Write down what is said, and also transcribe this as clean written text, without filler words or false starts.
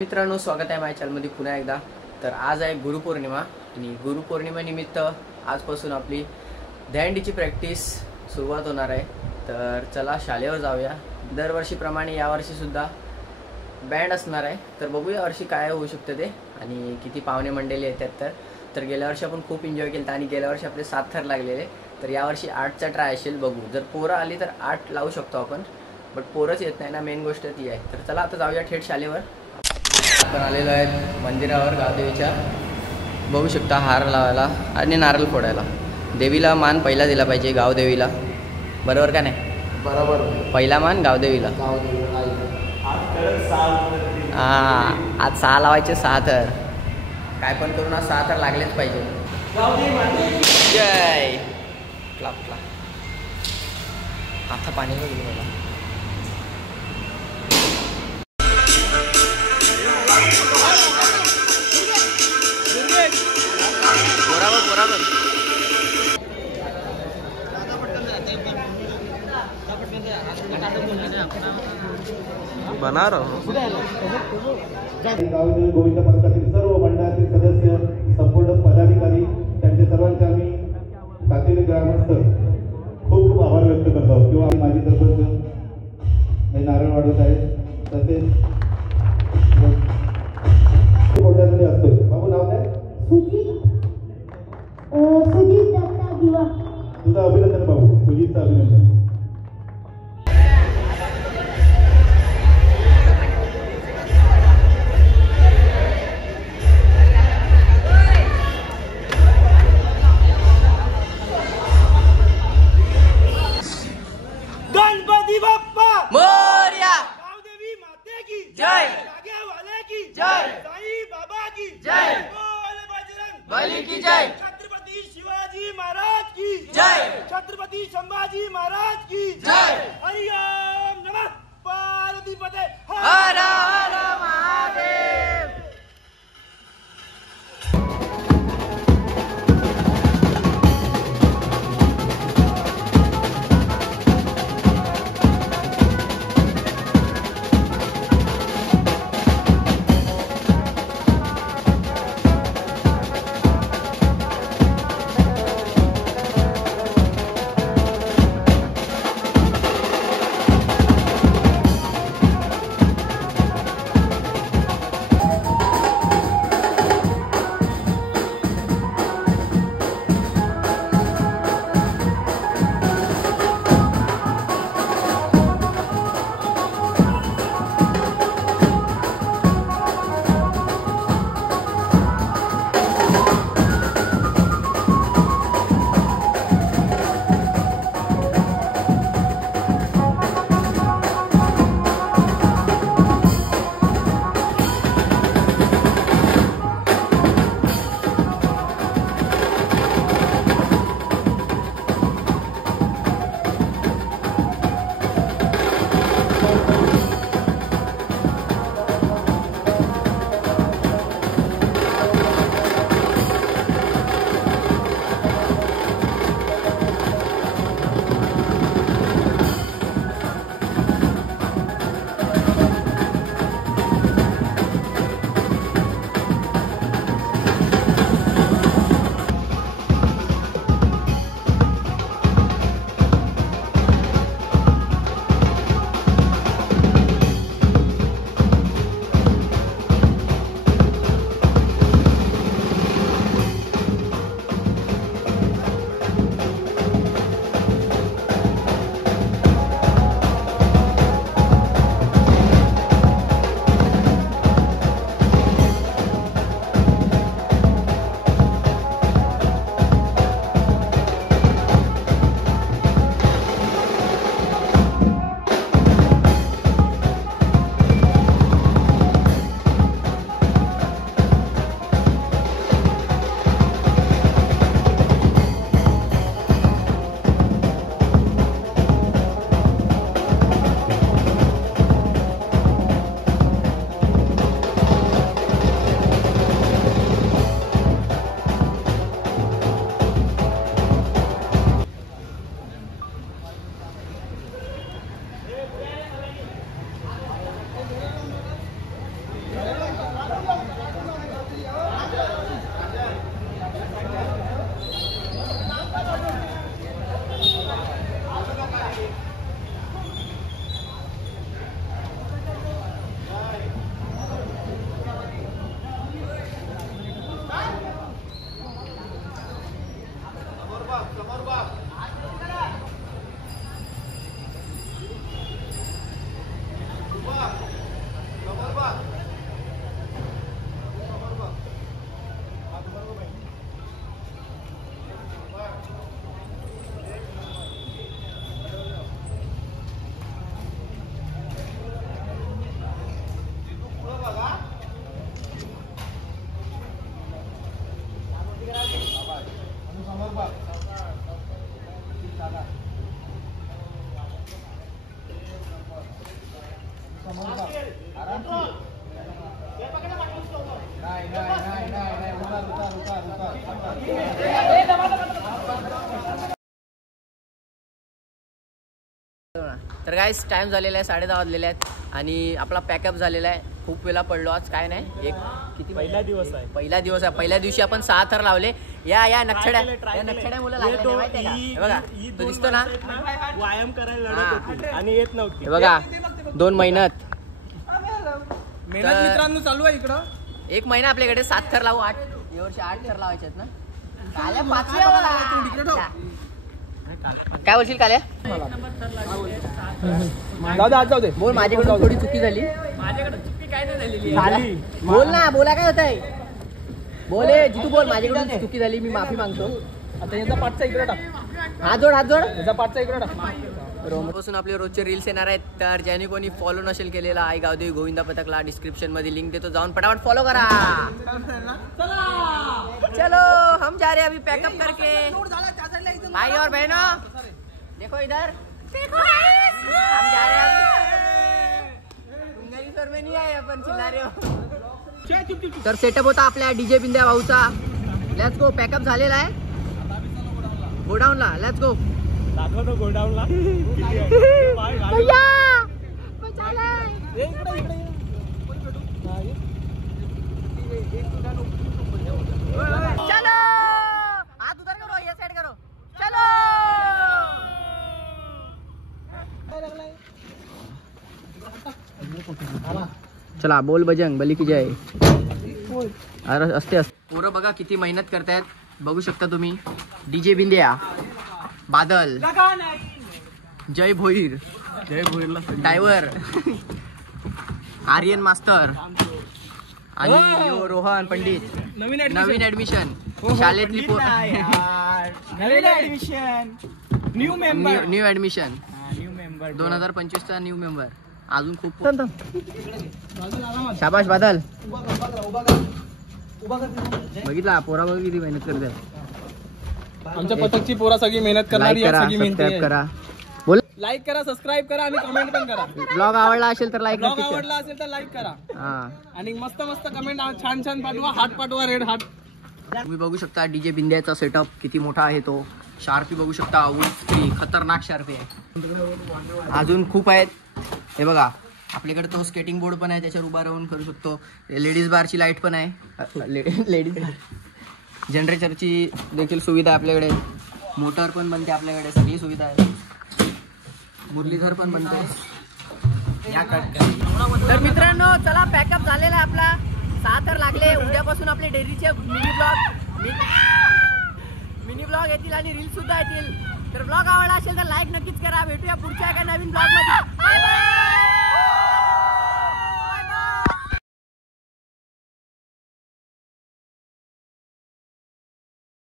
मित्रांनो, स्वागत आहे माझ्या चॅनलमध्ये पुन्हा एकदा। तर आज आहे गुरुपौर्णिमा आणि गुरुपौर्णिमेनिमित्त आजपासून आपली दहीहंडीची प्रॅक्टिस सुरुवात होणार आहे। तर चला शाळेवर जाऊया। दरवर्षीप्रमाणे यावर्षी सुद्धा बँड असणार आहे। तर बघूया वर्षी काय होऊ शकते ते आणि किती पाहुणे मंडळी येतात। तर गेल्या वर्षी आपण खूप एन्जॉय केला आणि गेल्या वर्षी आपले 7 थर लागलेले। तर यावर्षी 8चा ट्राय असेल, बघू। जर पोरं आली तर 8 लावू शकतो आपण, बट पोरंच येत नाही ना, मेन गोष्ट ती आहे। तर चला आता जाऊया थेट शाळेवर। आपण आलेलो आहे मंदिरावर गावदेवीच्या। बघू शकता हार लावायला आणि नारळ फोडायला। देवीला मान पहिला दिला पाहिजे, गावदेवीला, बरोबर का नाही? बरोबर, पहिला मान गावदेवीला। हां, आज 6 लावायचे, 6 थर। काय पण करून आज 6 थर लागलेच पाहिजे। जय क्लाप क्लाप। आता पाणी बघितलं मला। बराबर बना रहा हूँ। गावदेवी गोविंद पंथातील सर्व मंडळातील सदस्य, संपूर्ण पदाधिकारी, त्यांचे सर्वांचे आम्ही सातेरी ग्रामस्थ खूप खूप आभार व्यक्त करत आहोत। किंवा माझी सरपंच हे नारळ वाढवत आहेत। तसेच मोठ्यामध्ये असतो। बाबू नाव काय? सुजित दत्ता दिवा। तुझं अभिनंदन बाबू, सुजितचं अभिनंदन। गणपती बाप्पा मोरया, गावदेवी माते की जय, जागेवाले की जय, साई बाबा की जय, बोल बजरंग बली की जय, छत्रपति शिवाजी महाराज की जय, छत्रपति संभाजी महाराज की जय। हरि ओम नमः पार्वती पते हर हर महादेव। तर गाईस टाइम झालेला आहे 10:30 वाजलेले आहेत आणि आपला पॅकअप झालेला आहे. खूप वेळा पडलो आज. काय नाही एक किती पहिला दिवस आहे. पहिला दिवस आहे. पहिल्या दिवशी आपण 6 थर लावले. या नक्षड्या मुलं लागले नाही माहिती आहे का? हे बघा तो दिसतो ना व्यायाम करायला लढत होती आणि येत नव्हती. हे बघा 2 महिन्यात मित्रांनो चालू आहे इकडं. 1 महिना आपल्याकडे 7 थर लावू. 8 या वर्षी 8 थर लावायचे आहेत ना. काल्या 5व्या काय बोलशील काल्या? जाऊ दे. बोल माझ्याकडून थोडी चुकी झाली. माझ्याकडे चुकी काय नाही झालेली. बोल ना बोला काय होत आहे. बोले जितू बोल माझ्याकडून चुकी झाली मी माफी मागतो. आता याचा पाठचा इकडे टाक. हात जोड याचा पाठचा इकडे टाक. रोमपासून आपले रोजचे रील्स येणार आहेत. तर ज्याने कोणी फॉलो नसेल केलेला आई गावदेवी गोविंदा पथकला डिस्क्रिप्शन मध्ये लिंक देतो. जाऊन फटाफट फॉलो करा. चलो हम जा रहे अभी पैकअप करके. भाई और बहनों देखो इधर देखो हम जा रहे अभी. तुंगरी स्वर में नहीं आए अपन चिल्ला रहे हो. तर सेटअप होता आपल्या डीजे बिंद्या भाऊचा. Let's go. पॅकअप झालेला आहे गोडाऊनला. Let's go. दाखव तो गोडाऊनला. चलो हाथ उधर करो ये साइड करो. चलो चला बोल बजंग बली की जय. अरे असते पोरं बघा किती मेहनत करतायत. बघू शकता तुम्ही. डीजे बिंद्या बादल जय भोईर ड्रायव्हर आर्यन मास्तर आणि यो रोहन पंडित. नवीन ऍडमिशन शाळेतली नवीन ऍडमिशन. न्यू ऍडमिशन 2025चा न्यू मेंबर. अजून खूप शाबाश बादल. बघितला पोरा बघ किती मेहनत करतात. आमच्या पथकची पोरा सगळी मेहनत करणारी. सबस्क्राईब करा. बोल लाईक करा, सबस्क्राईब करा आणि कमेंट पण करा. ब्लॉग आवडला असेल तर लाईक ब्लॉग आवडला असेल तर लाईक करा. आणि मस्त मस्त कमेंट छान छान पाठवा. हार्ट पाठवा. Red heart. तुम्ही बघू शकता डीजे बिंद्याचा सेटअप किती मोठा आहे तो. शार्पी बघू शकता. उंची खतरनाक शार्पी आहे. अजून खूप आहेत. हे बघा आपल्याकडे तो स्केटिंग बोर्ड पण आहे. त्याच्यावर उभा राहून करू शकतो. लेडीज बारची लाईट पण आहे. लेडीज जनरेटरची देखील सुविधा आहे आपल्याकडे. मोटर पण बनते आपल्याकडे. सगळी सुविधा आहे. मुरलीधर पण बनते. तर मित्रांनो चला पॅकअप झालेला आहे आपला. 6 थर लागले. उद्यापासून आपले डेअरीचे मिनी ब्लॉग येतील आणि रील्स सुद्धा येतील. तर ब्लॉग आवडला असेल तर लाईक नक्कीच करा. भेटूया पुढच्या एका नवीन ब्लॉग मध्ये.